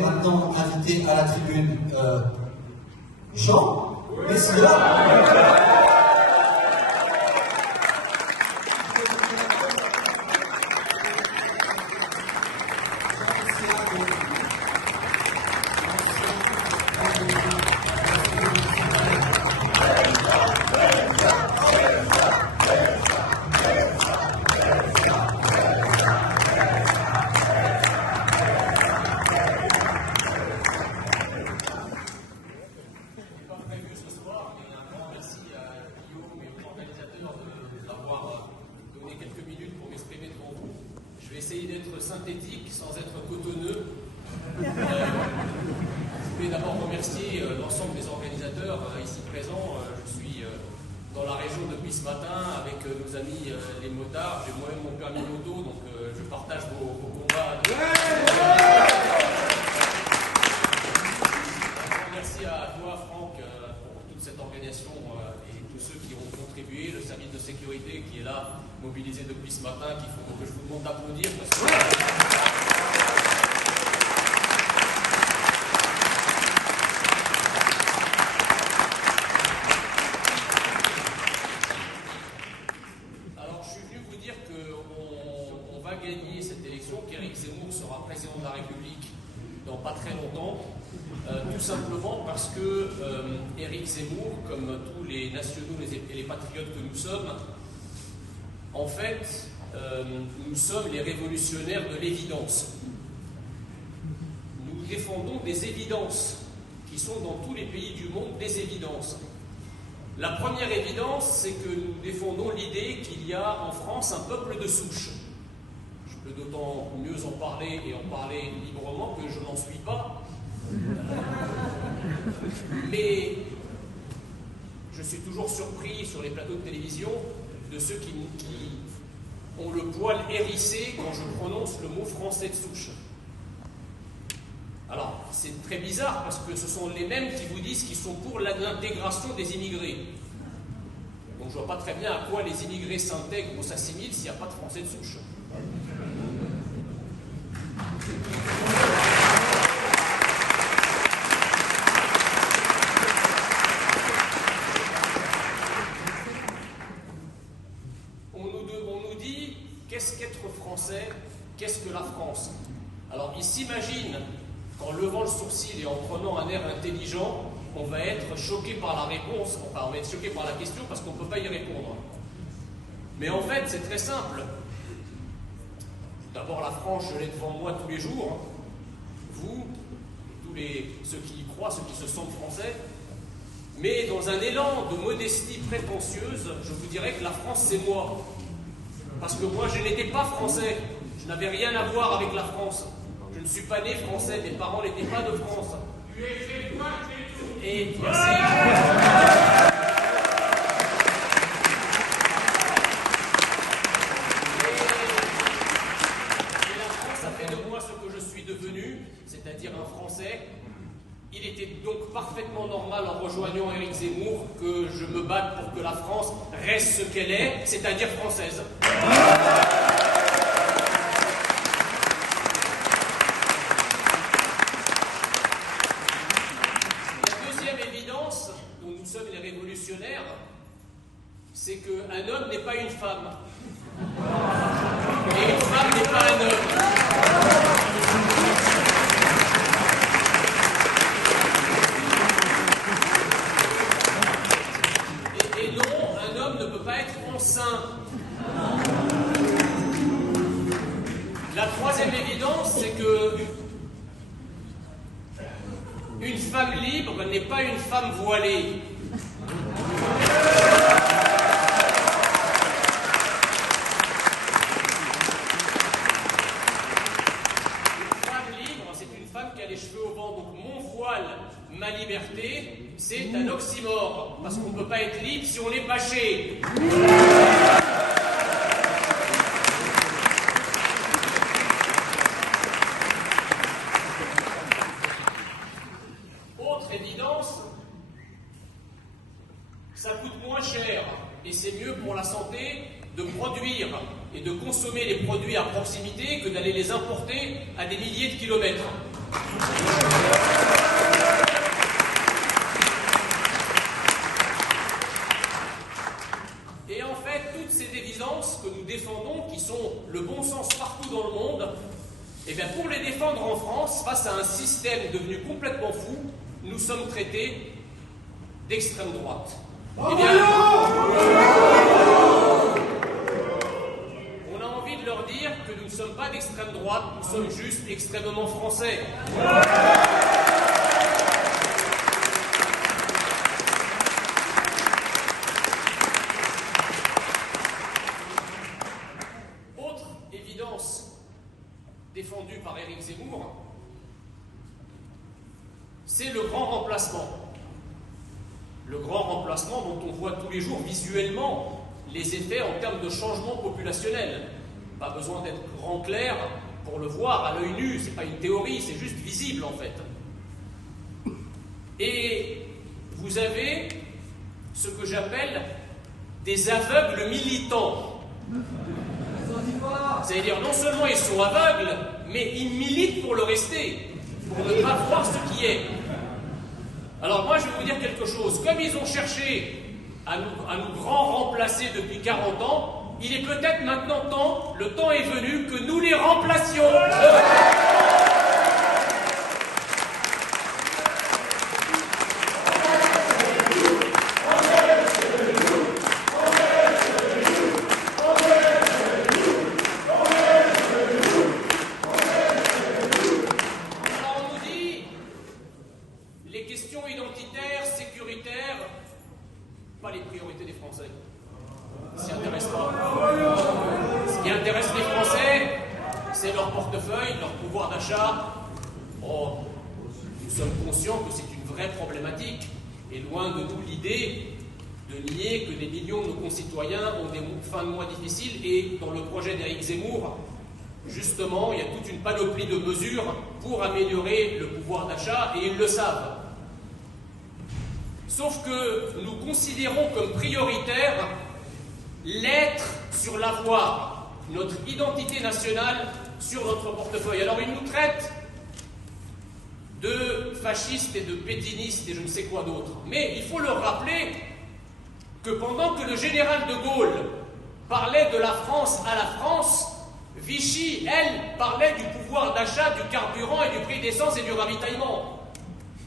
Maintenant invité à la tribune Jean Messia. Essayer d'être synthétique sans être cotonneux. Je voulais d'abord remercier l'ensemble des organisateurs ici présents. Je suis dans la région depuis ce matin avec nos amis les motards. J'ai moi-même mon permis moto, donc je partage vos combats. Merci à toi, Franck, pour toute cette organisation et tous ceux qui ont contribué, le service de sécurité qui est là, mobilisé depuis ce matin, qu'il faut que je vous demande d'applaudir parce que... Alors, je suis venu vous dire qu'on va gagner cette élection, qu'Éric Zemmour sera président de la République dans pas très longtemps, tout simplement parce que Éric Zemmour, comme tous les nationaux et les patriotes que nous sommes, en fait, nous sommes les révolutionnaires de l'évidence. Nous défendons des évidences qui sont dans tous les pays du monde des évidences. La première évidence, c'est que nous défendons l'idée qu'il y a en France un peuple de souche. Je peux d'autant mieux en parler et en parler librement que je n'en suis pas. Mais je suis toujours surpris sur les plateaux de télévision de ceux qui ont le poil hérissé quand je prononce le mot français de souche. Alors, c'est très bizarre parce que ce sont les mêmes qui vous disent qu'ils sont pour l'intégration des immigrés. Donc je ne vois pas très bien à quoi les immigrés s'intègrent ou s'assimilent s'il n'y a pas de français de souche. Qu'est-ce qu'être français? Qu'est-ce que la France? Alors, ils s'imaginent qu'en levant le sourcil et en prenant un air intelligent, on va être choqué par la réponse, enfin, on va être choqué par la question parce qu'on ne peut pas y répondre. Mais en fait, c'est très simple. D'abord, la France, je l'ai devant moi tous les jours. Vous, tous ceux qui y croient, ceux qui se sentent français. Mais dans un élan de modestie prétentieuse, je vous dirais que la France, c'est moi. Parce que moi, je n'étais pas français. Je n'avais rien à voir avec la France. Je ne suis pas né français. Mes parents n'étaient pas de France. Et merci. Et la France a fait de moi ce que je suis devenu, c'est-à-dire un Français. Il était donc parfaitement normal, en rejoignant Éric Zemmour, que je me batte pour que la France reste ce qu'elle est, c'est-à-dire française. La deuxième évidence, dont nous sommes les révolutionnaires, c'est qu'un homme n'est pas une femme. Et une femme n'est pas un homme. La troisième évidence, c'est que une femme libre n'est pas une femme voilée. Une femme libre, c'est une femme qui a les cheveux au vent. Donc mon voile, ma liberté, c'est un oxymore. Parce qu'on ne peut pas être libre si on est bâché. Ça coûte moins cher et c'est mieux pour la santé de produire et de consommer les produits à proximité que d'aller les importer à des milliers de kilomètres. Et en fait, toutes ces évidences que nous défendons, qui sont le bon sens partout dans le monde, eh bien pour les défendre en France, face à un système devenu complètement fou, nous sommes traités d'extrême droite. Eh bien, on a envie de leur dire que nous ne sommes pas d'extrême droite, nous sommes juste extrêmement français. Autre évidence défendue par Éric Zemmour, c'est le grand remplacement. Le grand remplacement dont on voit tous les jours visuellement les effets en termes de changement populationnel. Pas besoin d'être grand clair pour le voir à l'œil nu, c'est pas une théorie, c'est juste visible en fait. Et vous avez ce que j'appelle des aveugles militants. C'est-à-dire non seulement ils sont aveugles, mais ils militent pour le rester, pour ne pas voir ce qui est. Alors moi je vais vous dire quelque chose, comme ils ont cherché à nous grand remplacer depuis 40 ans, il est peut-être maintenant temps, le temps est venu que nous les remplacions. Pas les priorités des Français. Ça n'intéresse pas. Ce qui intéresse les Français, c'est leur portefeuille, leur pouvoir d'achat. Oh, nous sommes conscients que c'est une vraie problématique. Et loin de nous l'idée de nier que des millions de nos concitoyens ont des fins de mois difficiles. Et dans le projet d'Éric Zemmour, justement, il y a toute une panoplie de mesures pour améliorer le pouvoir d'achat, et ils le savent. Sauf que nous considérons comme prioritaire l'être sur l'avoir, notre identité nationale sur notre portefeuille. Alors ils nous traitent de fascistes et de pétinistes et je ne sais quoi d'autre. Mais il faut leur rappeler que pendant que le général de Gaulle parlait de la France à la France, Vichy, elle, parlait du pouvoir d'achat, du carburant et du prix d'essence et du ravitaillement.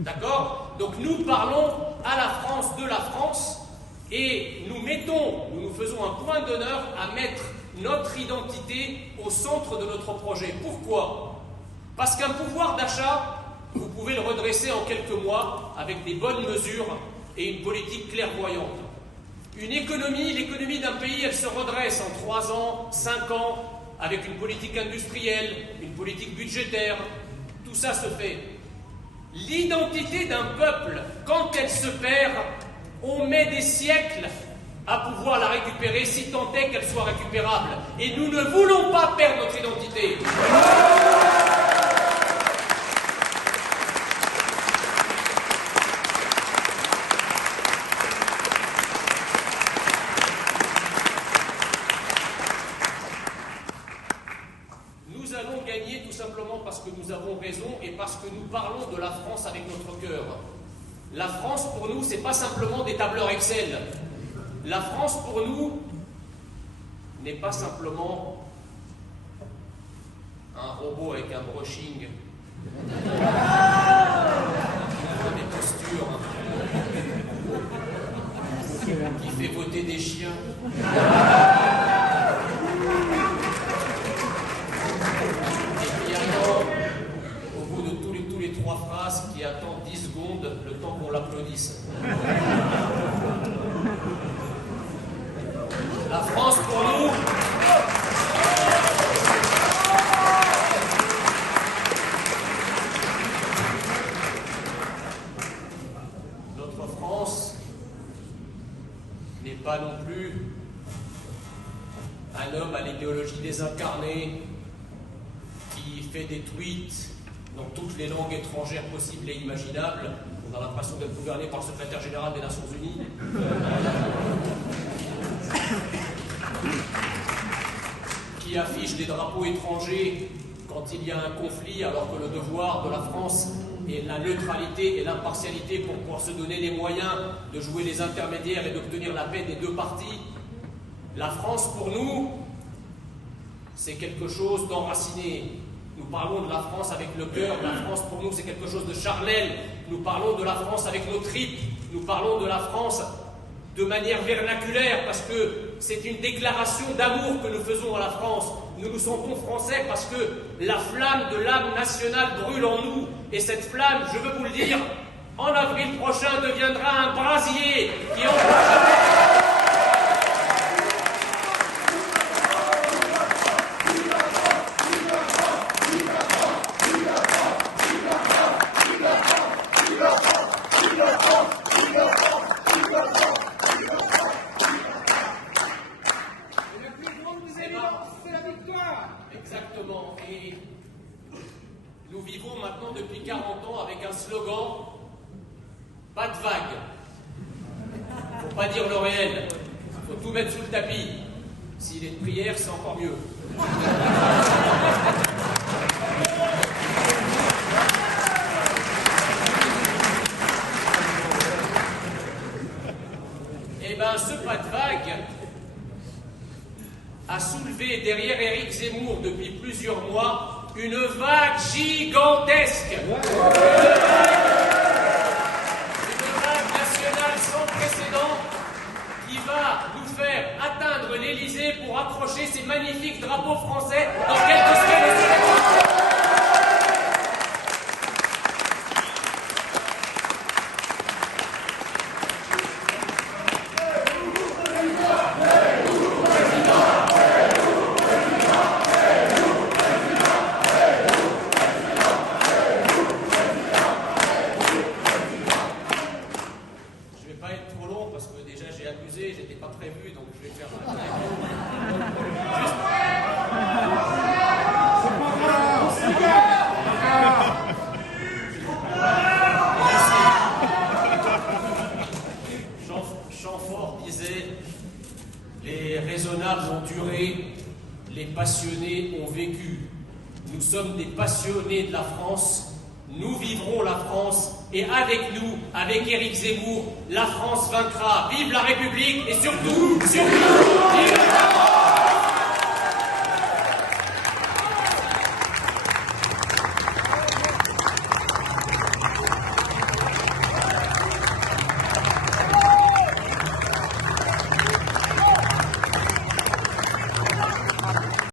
D'accord? Donc nous parlons à la France de la France et nous faisons un point d'honneur à mettre notre identité au centre de notre projet. Pourquoi? Parce qu'un pouvoir d'achat, vous pouvez le redresser en quelques mois avec des bonnes mesures et une politique clairvoyante. Une économie, l'économie d'un pays, elle se redresse en 3 ans, 5 ans, avec une politique industrielle, une politique budgétaire. Tout ça se fait. L'identité d'un peuple, quand elle se perd, on met des siècles à pouvoir la récupérer, si tant est qu'elle soit récupérable. Et nous ne voulons pas perdre notre identité. Nous allons gagner tout simplement parce que nous avons raison et parce que nous parlons de la France avec notre cœur. La France, pour nous, c'est pas simplement des tableurs Excel. La France, pour nous, n'est pas simplement un robot avec un brushing, des postures, qui fait voter des chiens. Et qui attend, au bout de tous les 3 phrases, qui attend 10 secondes, le temps qu'on l'applaudisse. La France, pour nous, notre France n'est pas non plus un homme à l'idéologie désincarnée qui fait des tweets dans toutes les langues étrangères possibles et imaginables. On a l'impression d'être gouverné par le secrétaire général des Nations Unies. Qui affiche des drapeaux étrangers quand quand il y a un conflit, alors que le devoir de la France est la neutralité et l'impartialité pour pouvoir se donner les moyens de jouer les intermédiaires et d'obtenir la paix des deux parties. La France, pour nous, c'est quelque chose d'enraciné. Nous parlons de la France avec le cœur. La France, pour nous, c'est quelque chose de charnel. Nous parlons de la France avec nos tripes. Nous parlons de la France de manière vernaculaire, parce que c'est une déclaration d'amour que nous faisons à la France. Nous nous sentons français parce que la flamme de l'âme nationale brûle en nous. Et cette flamme, je veux vous le dire, en avril prochain deviendra un brasier qui emportera... Exactement. Et nous vivons maintenant depuis 40 ans avec un slogan « Pas de vague ». Il ne faut pas dire le réel. Il faut tout mettre sous le tapis. S'il est de prière, c'est encore mieux. Eh bien, ce pas de vague a soulevé derrière Éric Zemmour depuis plusieurs mois une vague gigantesque. Une vague nationale sans précédent qui va nous faire atteindre l'Élysée pour accrocher ces magnifiques drapeaux français dans quelques semaines. Parce que déjà j'ai abusé, j'étais pas prévu, donc je vais faire Chamfort disait « Les raisonnables ont duré, les passionnés ont vécu. Nous sommes des passionnés de la France. Nous vivrons la France et avec nous, avec Éric Zemmour, la France vaincra. Vive la République et surtout, vive la France!